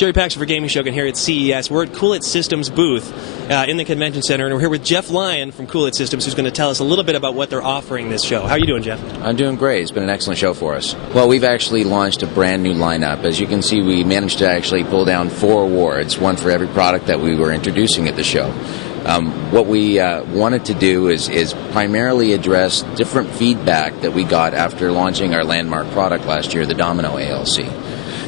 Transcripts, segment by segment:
Jerry Paxton for GamingShogun here at CES. We're at CoolIT Systems booth in the convention center, and we're here with Jeff Lyon from CoolIT Systems, who's going to tell us a little bit about what they're offering this show. How are you doing, Jeff? I'm doing great. It's been an excellent show for us. Well, we've actually launched a brand new lineup. As you can see, we managed to actually pull down 4 awards, one for every product that we were introducing at the show. What we wanted to do is primarily address different feedback that we got after launching our landmark product last year, the Domino ALC.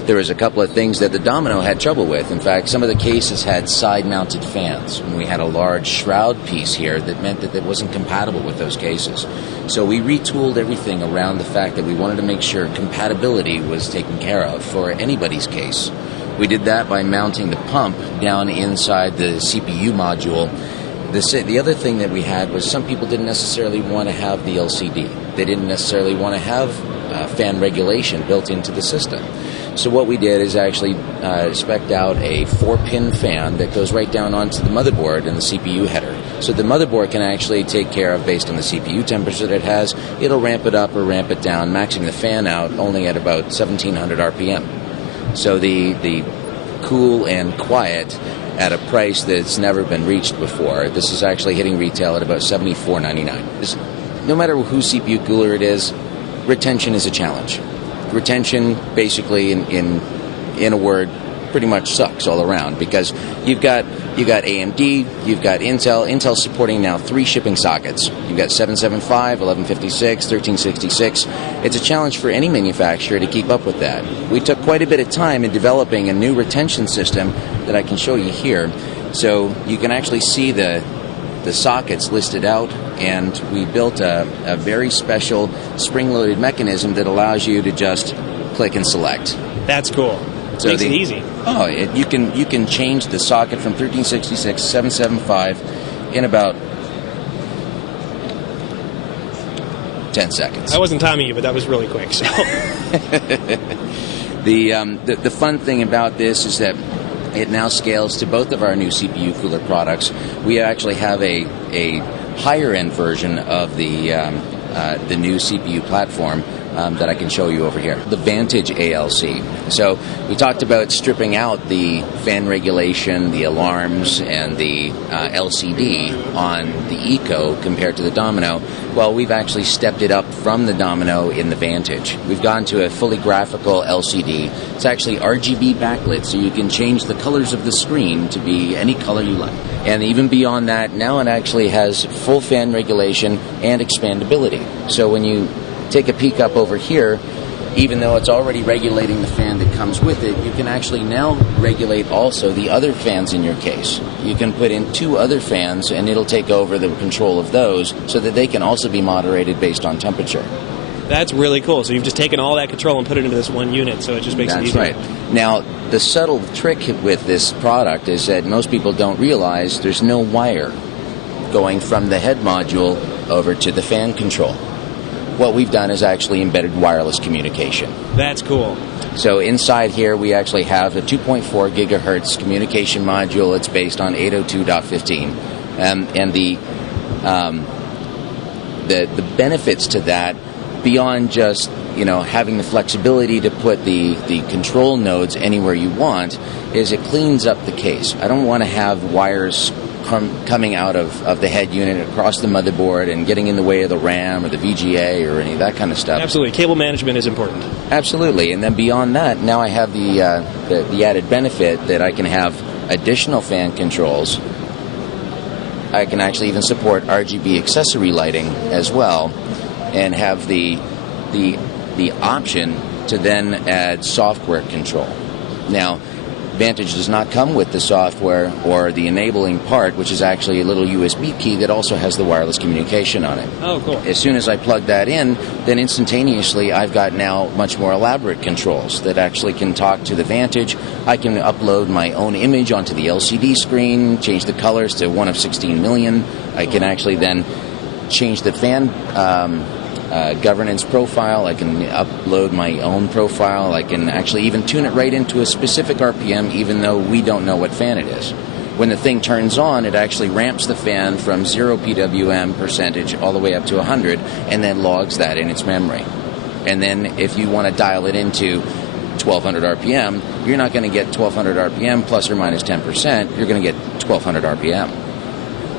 There was a couple of things that the Domino had trouble with. In fact, some of the cases had side-mounted fans, and we had a large shroud piece here that meant that it wasn't compatible with those cases. So we retooled everything around the fact that we wanted to make sure compatibility was taken care of for anybody's case. We did that by mounting the pump down inside the CPU module. The other thing that we had was some people didn't necessarily want to have the LCD. They didn't necessarily want to have fan regulation built into the system. So what we did is actually spec'd out a 4-pin fan that goes right down onto the motherboard and the CPU header. So the motherboard can actually take care of, based on the CPU temperature that it has, it'll ramp it up or ramp it down, maxing the fan out only at about 1700 RPM. So the cool and quiet at a price that's never been reached before. This is actually hitting retail at about $74.99. No matter whose CPU cooler it is, retention is a challenge. Retention, basically, in a word, pretty much sucks all around, because you've got AMD, you've got Intel. Intel's supporting now 3 shipping sockets. You've got 775, 1156, 1366. It's a challenge for any manufacturer to keep up with that. We took quite a bit of time in developing a new retention system that I can show you here. So you can actually see the sockets listed out, and we built a very special spring-loaded mechanism that allows you to just click and select. That's cool. So makes it easy. Oh, you can change the socket from 1366 to 775 in about 10 seconds. I wasn't timing you, but that was really quick. So the fun thing about this is that it now scales to both of our new CPU cooler products. We actually have a higher-end version of the new CPU platform that I can show you over here, the Vantage ALC. So we talked about stripping out the fan regulation, the alarms, and the LCD on the Eco compared to the Domino. Well, we've actually stepped it up from the Domino in the Vantage. We've gone to a fully graphical LCD. It's actually RGB backlit, so you can change the colors of the screen to be any color you like. And even beyond that, now it actually has full fan regulation and expandability. So when you take a peek up over here, even though it's already regulating the fan that comes with it, you can actually now regulate also the other fans in your case. You can put in 2 other fans, and it'll take over the control of those so that they can also be moderated based on temperature. That's really cool. So you've just taken all that control and put it into this one unit, so it just makes it easier. That's right. Now, the subtle trick with this product is that most people don't realize there's no wire going from the head module over to the fan control. What we've done is actually embedded wireless communication. That's cool. So inside here we actually have a 2.4 gigahertz communication module. It's based on 802.15. And the benefits to that, beyond just having the flexibility to put the control nodes anywhere you want, is it cleans up the case. I don't want to have wires coming out of the head unit across the motherboard and getting in the way of the RAM or the VGA or any of that kind of stuff. Absolutely. Cable management is important. Absolutely. And then beyond that, now I have the added benefit that I can have additional fan controls. I can actually even support RGB accessory lighting as well, and have the option to then add software control. Now, Vantage does not come with the software or the enabling part, which is actually a little USB key that also has the wireless communication on it. Oh, cool. As soon as I plug that in, then instantaneously I've got now much more elaborate controls that actually can talk to the Vantage. I can upload my own image onto the LCD screen, change the colors to 1 of 16 million. I can actually then change the fan governance profile. I can upload my own profile. I can actually even tune it right into a specific RPM, even though we don't know what fan it is. When the thing turns on, it actually ramps the fan from 0 PWM percentage all the way up to 100, and then logs that in its memory. And then if you want to dial it into 1200 RPM, you're not going to get 1200 RPM plus or minus 10%. You're going to get 1200 RPM.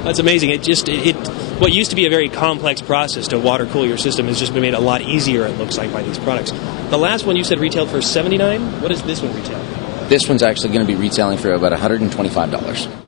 That's amazing. What used to be a very complex process to water cool your system has just been made a lot easier, it looks like, by these products. The last one you said retailed for $79. What does this one retail? This one's actually going to be retailing for about $125.